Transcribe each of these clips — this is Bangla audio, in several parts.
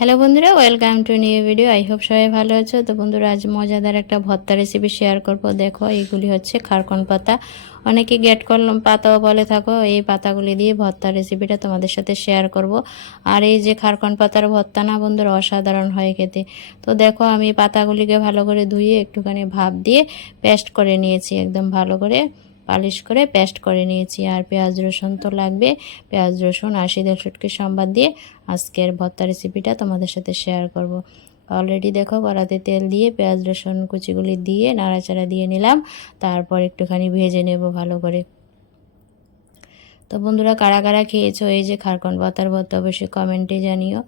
হ্যালো বন্ধুরা welcome to new video I hope সবাই ভালো আছো। তো বন্ধুরা, আজ মজাদার একটা ভর্তা রেসিপি শেয়ার করব। দেখো, এইগুলি হচ্ছে খারকন পাতা। অনেকে গেট করলাম, পাতাও বলে থাকো, এই পাতাগুলি দিয়ে ভর্তা রেসিপিটা তোমাদের সাথে শেয়ার করব। আর এই যে খারকন পাতার ভর্তা না বন্ধুরা, অসাধারণ হয় খেতে। তো দেখো, আমি পাতাগুলিকে ভালো করে ধুয়ে একটুখানি ভাপ দিয়ে পেস্ট করে নিয়েছি, একদম ভালো করে। পালিশ করে পেস্ট করে নিয়েছি। আর পেঁয়াজ রসুন তো লাগবে। পেঁয়াজ রসুন আশি দেড় শুটকি সম্বাদ দিয়ে আজকের ভর্তা রেসিপিটা তোমাদের সাথে শেয়ার করব। অলরেডি দেখো কড়াতে তেল দিয়ে পেঁয়াজ রসুন কুচিগুলি দিয়ে নাড়াচাড়া দিয়ে নিলাম। তারপর একটুখানি ভেজে নেব ভালো করে। তো বন্ধুরা কারা কারা খেয়েছো? এই যে খারকন পাতার ভর্তা অবশ্যই কমেন্টে জানিও।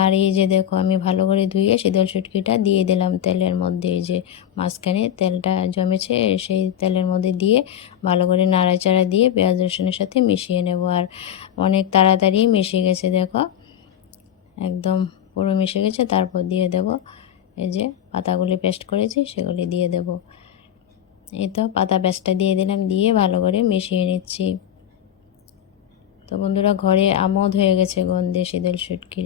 আর এই যে দেখো, আমি ভালো করে ধুয়ে শীতল শুটকিটা দিয়ে দিলাম তেলের মধ্যে। এই যে মাঝখানে তেলটা জমেছে, সেই তেলের মধ্যে দিয়ে ভালো করে নাড়াচাড়া দিয়ে পেঁয়াজ রসুনের সাথে মিশিয়ে নেব। আর অনেক তাড়াতাড়ি মিশে গেছে, দেখো। একদম পুরো মিশে গেছে, তারপর দিয়ে দেব। এই যে পাতাগুলি পেস্ট করেছি, সেগুলি দিয়ে দেব। এই তো পাতা পেস্টটা দিয়ে দিলাম, দিয়ে ভালো করে মিশিয়ে নিচ্ছি। তো বন্ধুরা, ঘরে আমোদ হয়ে গেছে গন্ধে শীতল শুটকি।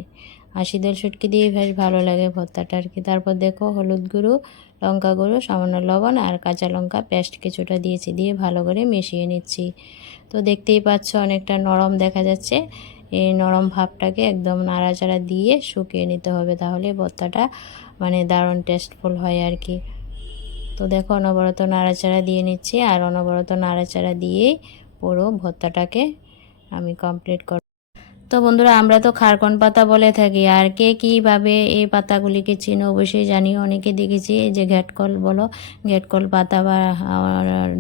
আর শীতল শুটকি দিয়ে বেশ ভালো লাগে ভর্তাটা আর কি। তারপর দেখো, হলুদ গুঁড়ো, লঙ্কা গুঁড়ো, সামান্য লবণ আর কাঁচা লঙ্কা পেস্ট কিছুটা দিয়েছি, দিয়ে ভালো করে মিশিয়ে নিচ্ছি। তো দেখতেই পাচ্ছ অনেকটা নরম দেখা যাচ্ছে। এই নরম ভাবটাকে একদম নাড়াচাড়া দিয়ে শুকিয়ে নিতে হবে, তাহলে ভর্তাটা মানে দারুণ টেস্টফুল হয় আর কি। তো দেখো, অনবরত নাড়াচাড়া দিয়ে নিচ্ছি আর অনবরত নাড়াচাড়া দিয়েই পুরো ভর্তাটাকে আমি কমপ্লিট কর তো বন্ধুরা, আমরা তো খারকন পাতা বলে থাকি, আর কে কীভাবে এই পাতাগুলিকে চিনো অবশ্যই জানিও, অনেকে দেখেছি, এই যে ঘ্যাটকল বলো, ঘ্যাটকল পাতা বা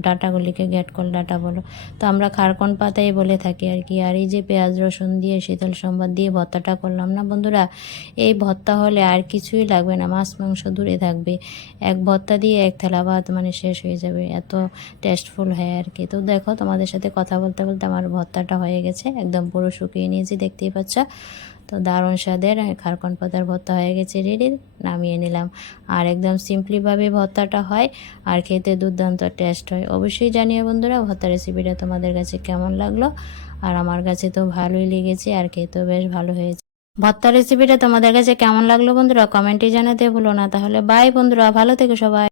ডাটাগুলিকে ঘ্যাটকল ডাটা বলো, তো আমরা খারকন পাতাই বলে থাকি আর কি, আর এই যে পেঁয়াজ রসুন দিয়ে, শীতল সম্বাদ দিয়ে ভর্তাটা করলাম না বন্ধুরা, এই ভর্তা হলে আর কিছুই লাগবে না, মাছ মাংস দূরে থাকবে, এক ভর্তা দিয়ে এক থালা ভাত মানে শেষ হয়ে যাবে, এত টেস্টফুল হয় আর কি, তো দেখো তোমাদের সাথে কথা বলতে বলতে আমার ভর্তাটা হয়ে গেছে, একদম পুরো শুকিয়ে নিয়েছি দেখতেই পাচ্ছ। তো দারুণ স্বাদের খারকন পাতার ভর্তা হয়ে গেছে রেডি নামিয়ে নিলাম। আর একদম সিম্পলিভাবে ভর্তাটা হয় আর খেতে দুর্দান্ত টেস্ট হয়। অবশ্যই জানিয়ে বন্ধুরা ভর্তা রেসিপিটা তোমাদের কাছে কেমন লাগল? আর আমার কাছে তো ভালোই লেগেছে আর খেতেও বেশ ভালো হয়েছে। ভর্তা রেসিপিটা তোমাদের কাছে কেমন লাগল বন্ধুরা? কমেন্টে জানাতে ভুলো না। তাহলে বাই বন্ধুরা, ভালো থেকো সবাই।